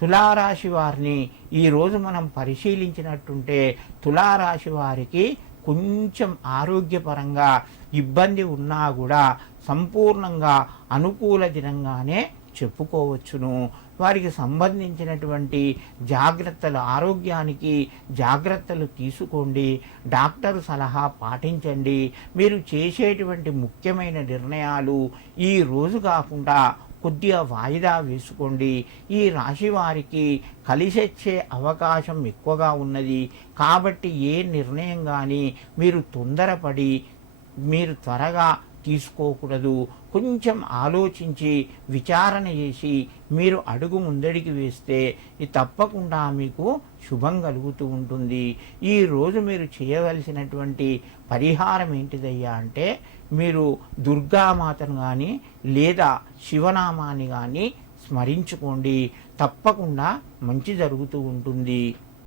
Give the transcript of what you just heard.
తులారాశి వారిని ఈరోజు మనం పరిశీలించినట్టుంటే తులారాశి వారికి కొంచెం ఆరోగ్యపరంగా ఇబ్బంది ఉన్నా కూడా సంపూర్ణంగా అనుకూల దినంగానే చెప్పుకోవచ్చును. వారికి సంబంధించినటువంటి జాగ్రత్తలు, ఆరోగ్యానికి జాగ్రత్తలు తీసుకోండి, డాక్టర్ సలహా పాటించండి. మీరు చేసేటువంటి ముఖ్యమైన నిర్ణయాలు ఈ రోజు కాకుండా కొద్దిగా వాయిదా వేసుకోండి. ఈ రాశి వారికి కలిసొచ్చే అవకాశం ఎక్కువగా ఉన్నది కాబట్టి ఏ నిర్ణయం కానీ మీరు తొందరపడి మీరు త్వరగా తీసుకోకూడదు. కొంచెం ఆలోచించి విచారణ చేసి మీరు అడుగు ముందడికి వేస్తే ఇది తప్పకుండా మీకు శుభం కలుగుతూ ఉంటుంది. ఈరోజు మీరు చేయవలసినటువంటి పరిహారం ఏంటిదయ్యా అంటే మీరు దుర్గామాతను కానీ లేదా శివనామాన్ని కానీ స్మరించుకోండి. తప్పకుండా మంచి జరుగుతూ ఉంటుంది.